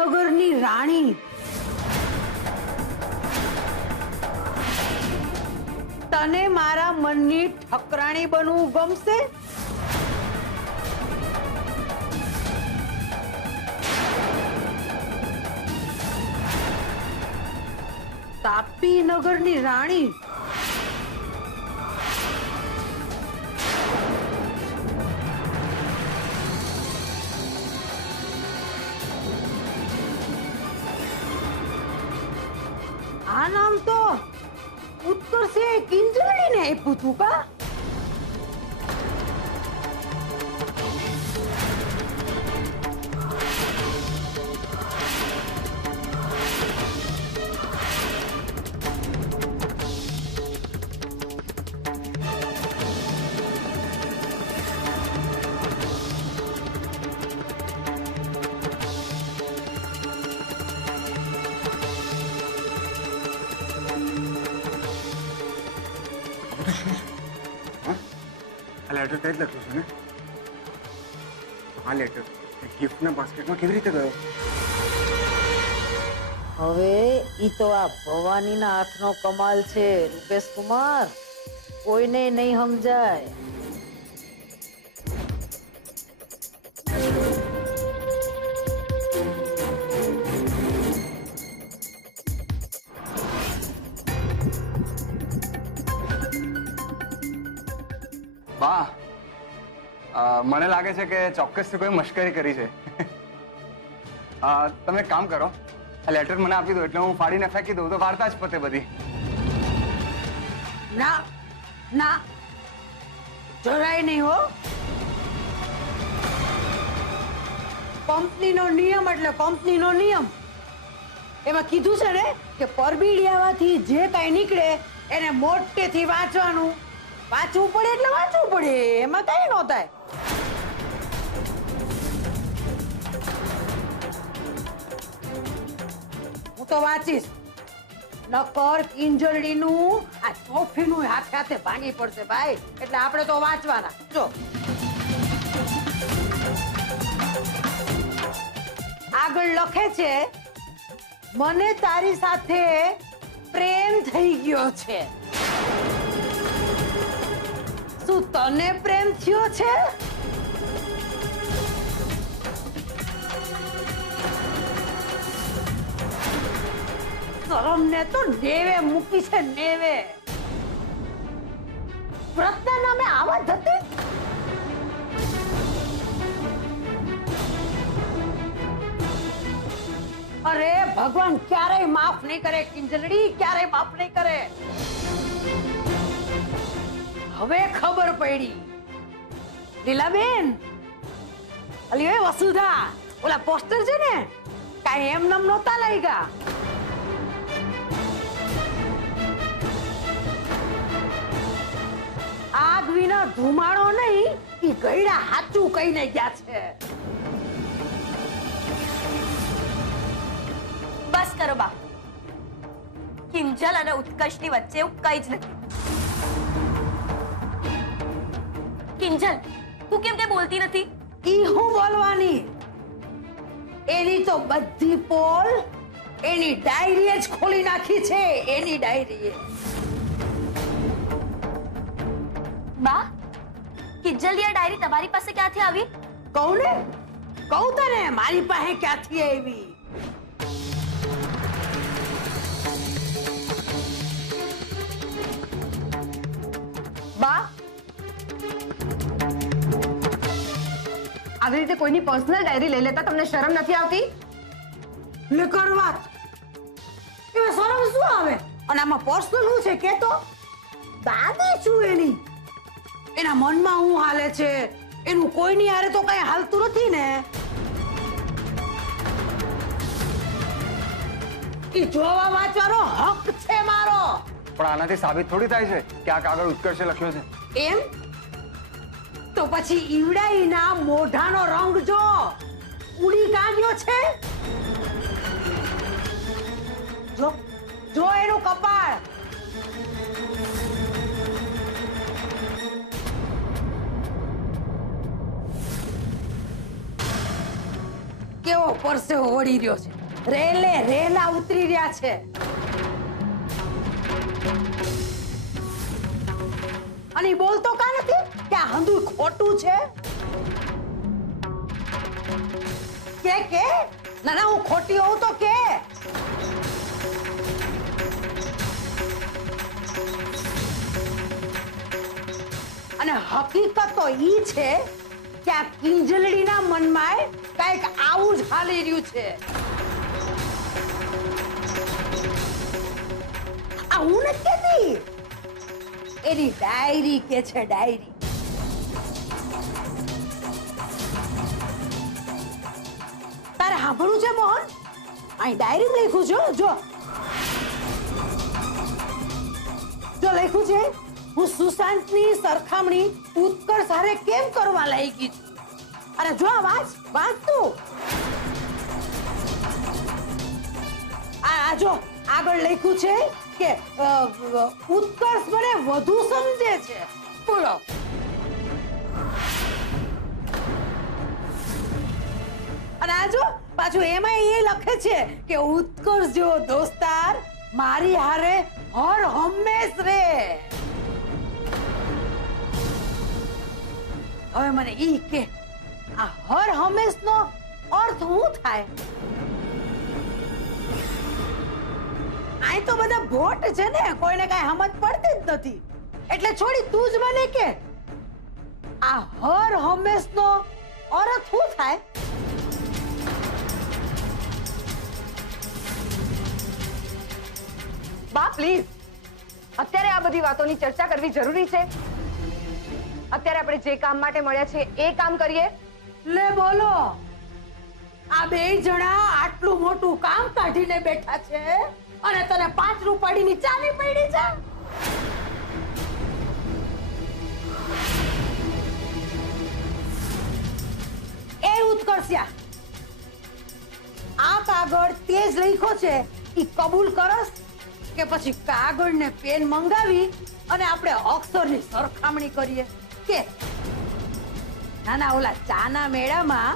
નગરની રાણી, તને મારા મનની ઠકરાણી બનવું ગમશે? તાપી નગરની રાણી, આ નામ તો ઉત્કર્ષે કિંજળીને આપ્યું હતું કા? લેટર કઈ જ લખ્યું છે ને? આ લેટર ગિફ્ટના બાસ્કેટમાં કેવી રીતે ગયો? હવે ઈ તો આ ભવાનીના હાથનો કમાલ છે રૂપેશ કુમાર, કોઈને નહીં સમજાય. બા, મને લાગે છે કે ચોક્કસથી કોઈ મશ્કરી કરી છે. તમે એક કામ કરો, આ લેટર મને આપી દો એટલે હું ફાડીને ફેંકી દઉં તો વાર્તા જ પતે બધી. ના ના, જરાય નહીં હો. કંપનીનો નિયમ એટલે કંપનીનો નિયમ. એમાં કીધું છે ને કે પરબીડિયામાંથી જે કાંઈ નીકળે એને મોટેથી વાંચવાનું. વાંચવું પડે એટલે વાંચવું પડે, એમાં કઈ ન થાય. હું તો વાંચીશ, નકર કિંજળીનું આ ચોફીનું હાથે હાથે ભાંગી પડશે ભાઈ, એટલે આપણે તો વાંચવાના. જો આગળ લખે છે, મને તારી સાથે પ્રેમ થઈ ગયો છે. શું તને પ્રેમ થયો છે? શરમને તો નેવે મૂકી છે, નેવે. વ્રતના નામે આવા જતી. અરે ભગવાન ક્યારેય માફ નહીં કરે કિંજલડી, ક્યારેય માફ નહીં કરે. હવે ખબર પડી. લીલાબેન, અલી એ વસુધા, ઓલા પોસ્ટર છે ને કાંઈ એમ નામ નહોતા લાગ્યા. આગ વિના ધુમાડો નહીં, ઈ ગયડા હાચું કહીને ગયા છે. બસ કરો બા, કિંજલ અને ઉત્કર્ષની વચ્ચે એવું કઈ જ નથી. કિંજલ, તું કેમ તે બોલતી નથી? ઈ હું બોલવાની? એની તો બધી પોલ એની ડાયરી જ ખોલી નાખી છે, એની ડાયરી. બા, કિંજલની આ ડાયરી તમારી પાસે ક્યાંથી આવી? કહું ને, કહું તને મારી પાસે ક્યાંથી આવી. બા, આવી રીતે કોઈની પર્સનલ ડાયરી લઈ લેતા તમને શરમ નથી આવતી? લે કર વાત, એમાં શરમ શું આવે? અને આમાં પર્સનલ શું છે કે? તો દાદી છું એની, એના મનમાં શું હાલે છે એનું કોઈની હારે તો કઈ હાલતું નથી ને. ઈ જોવા વાંચવાનો હક છે મારો. પણ આનાથી સાબિત થોડી થાય છે કે આ કાગળ ઉત્કર્ષે લખ્યો છે. એમ તો પછી ઈવડાઈના મોઢાનો રંગ જો ઉડી કાઢ્યો છે. જો જો એનું કપાળ. કેવો પરસેવો વળી રહ્યો છે, રેલે રેલા ઉતરી રહ્યા છે. અને ઈ બોલતો કા નથી કે આ હંધુય ખોટું છે? કે ના ના હું ખોટી હોઉં તો કે. અને હકીકત તો ઈ છે કે આ કિંજલડીના મનમાં કઈક આવું જ હાલી રહ્યું છે. આ હું નથી કહેતી, એની ડાયરી કે છે, ડાયરી. તારે સાંભળવું છે મોહન? અહીં ડાયરી લખ્યું છે, જો લખ્યું છે, હું સુશાંતની સરખામણી ઉત્કર્ષ હારે કેમ કરવા લાગી છું. અરે જો વાંચ તું. આ જો આગળ લખ્યું છે કે ઉત્કર્ષ મને વધુ સમજે છે. બોલો. અને આ જો પાછું એમાં એ લખે છે કે ઉત્કર્ષ જેવો દોસ્તાર મારી હારે હર હંમેશ રે. હવે મને ઈ કે આ હર હંમેશ નો અર્થ શું થાય? આ તો બધા ભોટ છે ને, કોઈને કઈ સમજ પડતી જ નથી. એટલે છોડી તું જ મને કે આ હર હંમેશ નો અર્થ શું થાય? બા પ્લીઝ, અત્યારે આ બધી વાતોની ચર્ચા કરવી જરૂરી છે? અત્યારે આપણે જે કામ માટે મળ્યા છે એ કામ કરીએ. લે બોલો, આ બે જણા આટલું મોટું કામ કાઢીને બેઠા છે અને તને 5 રૂપિયાની ચાવી પડી છે. એ ઉત્કર્ષ્યા, આ કાગળ તે જ લખ્યો છે ઈ કબૂલ કરસ કે પછી કાગળ ને પેન મંગાવી અને આપણે અક્ષરની સરખામણી કરીએ? કે નાના ઓલા ચાના મેળામાં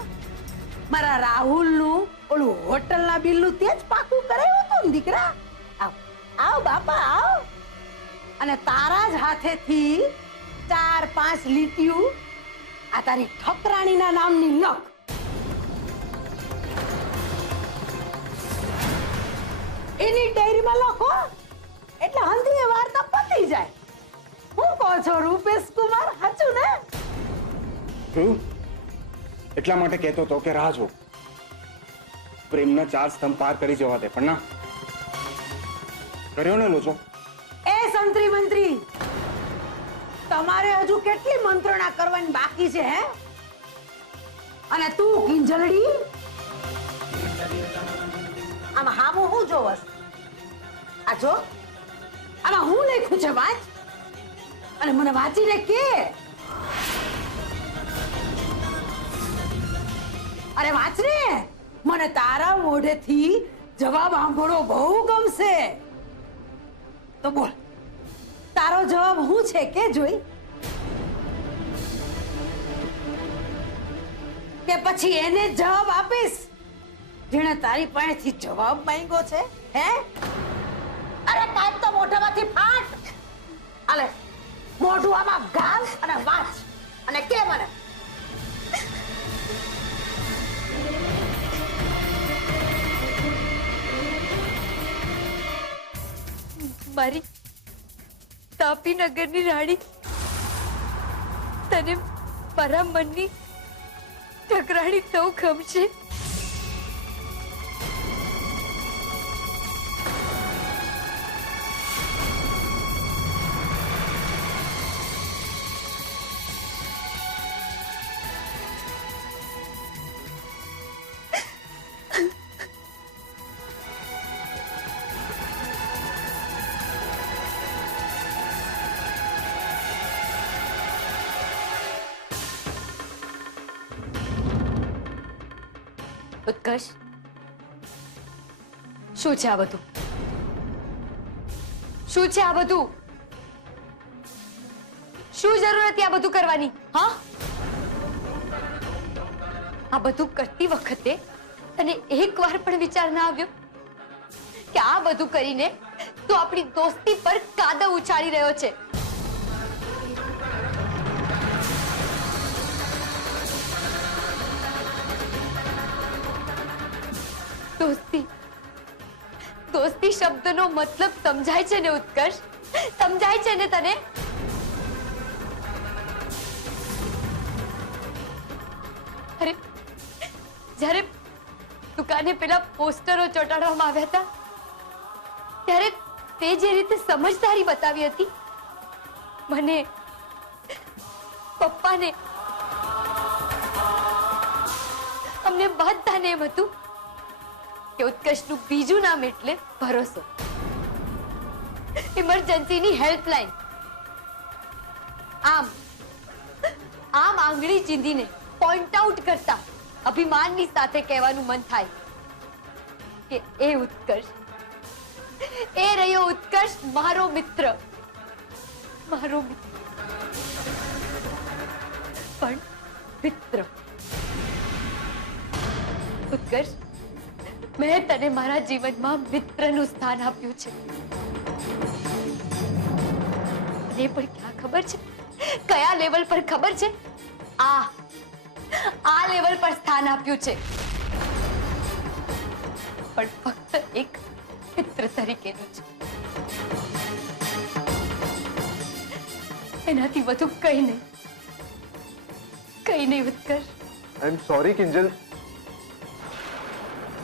મારા રાહુલનું ઓલું હોટલના બિલનું તે જ પાકું કરાયું હતું ને દીકરા. આવ બાપા આવ. અને તારા જ હાથેથી 4-5 લીટીયું આ તારી ઠકરાણીના નામની લખ. એની ડાયરીમાં લખો એટલે હંધીએ વાર્તા પતી જાય. હું કહો છો રૂપેશ કુમાર, સાચું ને? એટલા માટે કહેતો હતો કે રાહ જો, પ્રેમના 4 સ્તંભ પાર કરી જવા દે, પણ ના કર્યો ને લોચો. એ સંત્રી મંત્રી, તમારે હજુ કેટલી મંત્રણા કરવાની બાકી છે હે? અને તું કિંજલડી, આમાં હામું હું જોવસ? આ જો આમાં હું લખ્યું છે વાંચ, અને મને વાંચીને કે. અરે વાંચ ને, મને તારા મોઢેથી જવાબ સાંભળવો બહુ ગમશે. તો બોલ, તારો જવાબ શું છે કે જોઈ? કે પછી એને જવાબ આપીશ જેણે તારી પાસેથી જવાબ માંગ્યો છે? હે? અરે કાંઈક તો મોઢામાંથી ફાટ. અલે મોઢું આમાં ગાલ અને વાંચ અને કે મને. મારી તાપીનગરની રાણી, તને મારા મનની ઠકરાણી તો ગમશે. ઉત્કર્ષ, શું છે આ બધું? શું છે આ બધું? શું જરૂર હતી આ બધું કરવાની? હા, આ બધું કરતી વખતે તને એકવાર પણ વિચાર ના આવ્યો કે આ બધું કરીને તું આપણી દોસ્તી પર કાદવ ઉછાળી રહ્યો છે? દોસ્તી દોસ્તી શબ્દનો મતલબ સમજાય છે ને ઉત્કર્ષ? સમજાય છે ને તને? અરે જ્યારે દુકાને પેલા પોસ્ટરો ચોંટાડવામાં આવ્યા હતા ત્યારે તે જે રીતે સમજદારી બતાવી હતી, મને, પપ્પાને, અમને બધાને એમ હતું કે ઉત્કર્ષનું બીજું નામ એટલે ભરોસો. ઇમરજન્સીની હેલ્પલાઇન. આમ આંગળી ચીંધીને પોઈન્ટ આઉટ કરતા અભિમાનની સાથે કહેવાનું મન થાય કે એ ઉત્કર્ષ, એ રહ્યો ઉત્કર્ષ, મારો મિત્ર, મારો મિત્ર. પણ મિત્ર ઉત્કર્ષ, મેં તને મારા જીવનમાં મિત્રનું સ્થાન આપ્યું છે. અને પણ ક્યાં ખબર છે? કયા લેવલ પર ખબર છે? આ લેવલ પર સ્થાન આપ્યું છે. પણ ફક્ત એક મિત્ર તરીકેનું છે. એનાથી વધુ કઈ નહીં, કઈ નહીં ઉત્કર્ષ. આઈ એમ સોરી કિંજલ,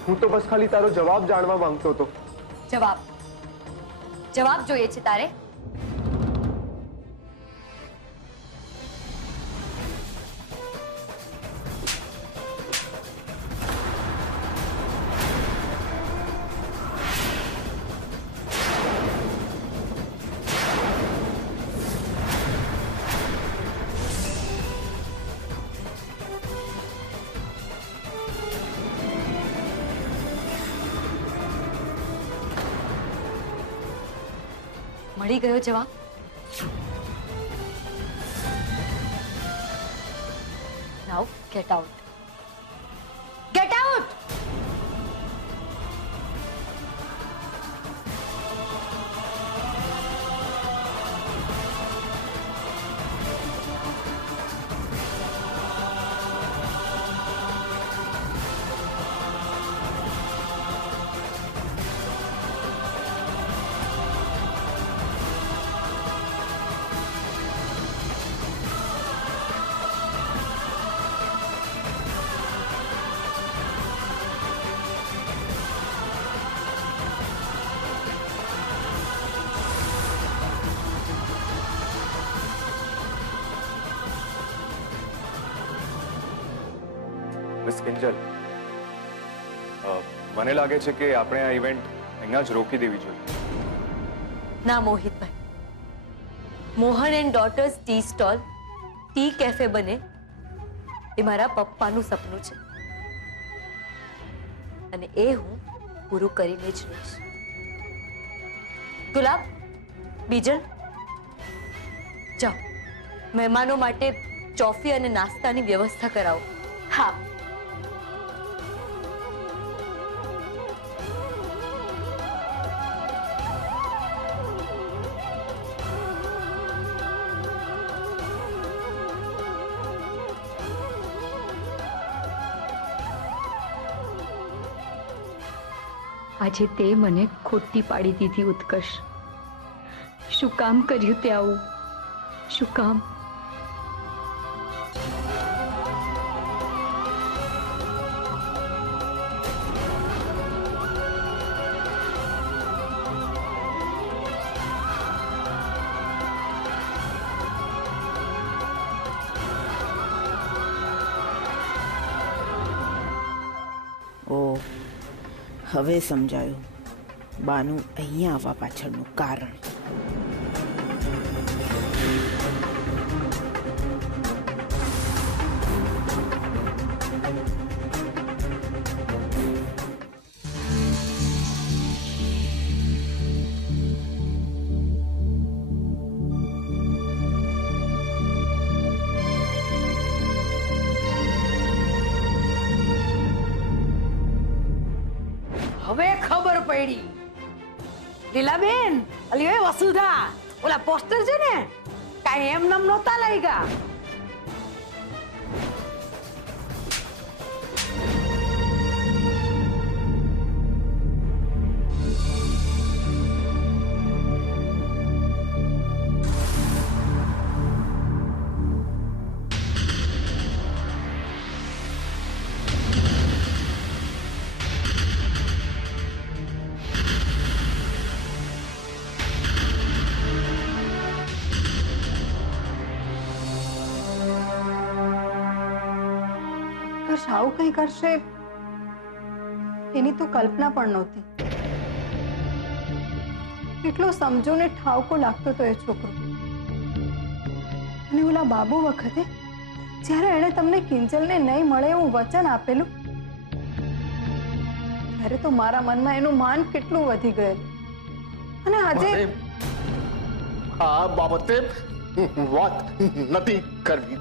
હું તો બસ ખાલી તારો જવાબ જાણવા માંગતો હતો. જવાબ જોઈએ છે તારે? મળી ગયો જવાબ? Now get out. Get out! Miss Kinjal, મને લાગે છે કે આપણે આ ઇવેન્ટ અહીંયા જ રોકી દેવી જોઈએ. ના મોહિતભાઈ, Mohan and daughters tea stall, tea cafe બને એ મારા પપ્પાનું સપનું છે અને એ હું પૂરું કરીને જ રહીશ. ગુલાબ, બીજલ, જાઓ મહેમાનો માટે ચોફી અને નાસ્તાની વ્યવસ્થા કરાવો. હા. આજે તે મને ખોટી પાડી દીધી ઉત્કર્ષ. શું કામ કર્યું તે આવું? શું કામ? હવે સમજાયું બાનું અહીંયા આવવા પાછળનું કારણ. પડી. લીલાબેન, અલી એ વસુધા, ઓલા પોસ્ટર છે ને કાંઈ એમ નામ નહોતા લઈ ગયા. આવું કંઈ કરશે એની તો કલ્પના પણ નહોતી. કેટલો સમજો ને ઠાવકો લાગતો તો એ છોકરો. અને ઓલા બાબુ વખતે જ્યારે એણે તમને કિંજલને નહીં મળે એવું વચન આપેલું ત્યારે તો મારા મનમાં એનું માન કેટલું વધી ગયેલું. અને આજે આ બાબતે વાત નથી કરવી.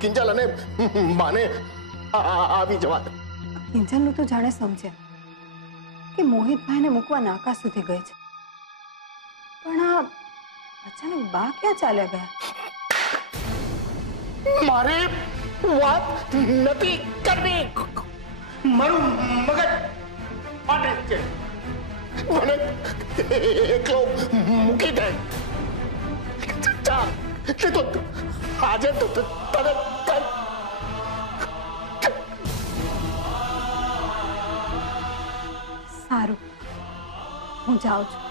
કિંજલ અને માને આવી જવા. કિંજલનું તો જાણે સમજ્યા કે મોહિતભાઈને મૂકવા નાકા સુધી ગઈ છે, પણ આ અચાનક બા ક્યાં ચાલ્યા ગયા? મારે વાત નથી કરવી. મારું મગજ ફાટે છે. મને એકલો મૂકી દે. તો આજે તો તને સારું, હું જાઉં છું.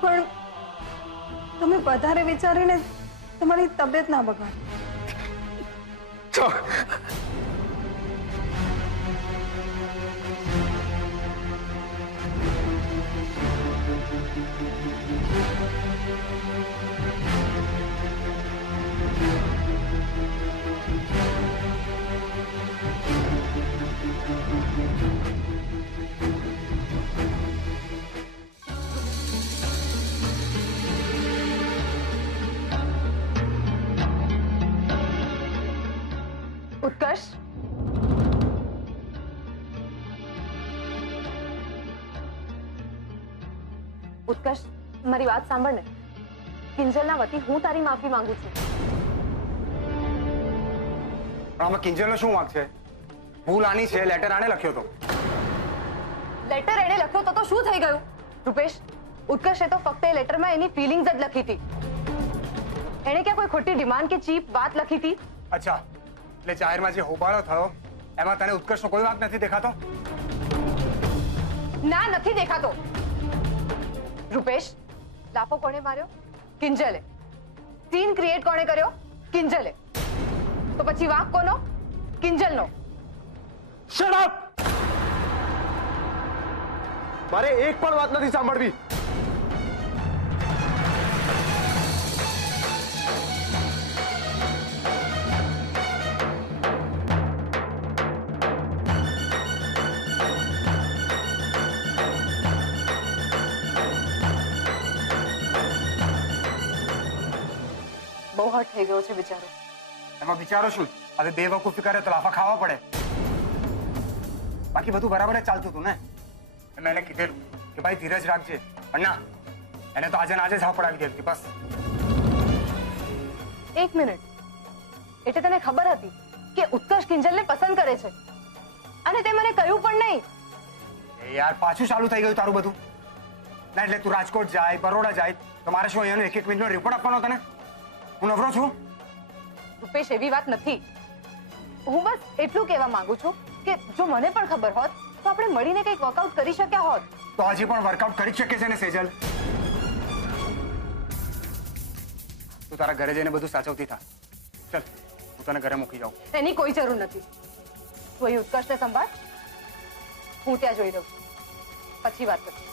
પણ તમે વધારે વિચારીને તમારી તબિયત ના બગાડો. ઉત્કર્ષ, ઉત્કર્ષ, મારી વાત સાંભળ ને. કિંજલના વતી હું તારી માફી માંગુ છું. પણ આમાં કિંજલનો શું વાંક છે? ભૂલ આની છે, લેટર આને લખ્યો હતો. લેટર એણે લખ્યો તો શું થઈ ગયું? રૂપેશ, ઉત્કર્ષે તો ફક્ત એ લેટરમાં એની ફિલિંગ્સ જ લખી હતી. એણે ક્યાં કોઈ ખોટી ડિમાન્ડ કે ચીપ વાત લખી હતી? અચ્છા, એટલે જાહેરમાં જે હોબાળો થયો એમાં તને ઉત્કર્ષનો કોઈ વાંક નથી દેખાતો? ના, નથી દેખાતો. રૂપેશ, લાફો કોણે માર્યો? કિંજલે. સીન ક્રિએટ કોણે કર્યો? કિંજલે. તો પછી વાંક કોનો? કિંજલનો. Shut up! મારે એક પણ વાત નથી સાંભળવી. બહુ હર્ટ થઈ ગયો છે બિચારો. એમાં વિચારો શું? હવે બેવકૂફી કરે તો લાફા ખાવા પડે. બાકી બધું બરાબર જ ચાલતું હતું ને. મેં એને કીધેલું કે ભાઈ ધીરજ રાખજે, પણ ના, એને તો આજે ને આજે જ હા પડાવી દીધી. બસ. એક મિનિટ, એટલે તને ખબર હતી કે ઉત્કર્ષ કિંજલને પસંદ કરે છે અને તે મને કહ્યું પણ નહીં? એ યાર, પાછું ચાલુ થઈ ગયું તારું બધું. ના એટલે તું રાજકોટ જાય, બરોડા જાય તો મારે શું અહીંયાનો એક મિનિટનો રિપોર્ટ આપવાનો તને? હું નવરો છું? રૂપેશ, એવી વાત નથી. હું બસ એટલું કહેવા માંગુ છું કે જો મને પણ ખબર હોત તો આપણે મળીને કંઈક વર્કઆઉટ કરી શક્યા હોત. તો હજી પણ વર્કઆઉટ કરી શકે છે ને સેજલ? તું તારા ઘરે જઈને બધું સાચવતી થા. ચલ, હું તને ઘરે મૂકી જાઉં. એની કોઈ જરૂર નથી. તું અહીં ઉત્કર્ષને સંભાળ, હું ત્યાં જોઈ લઉં છું. પછી વાત કરીશ.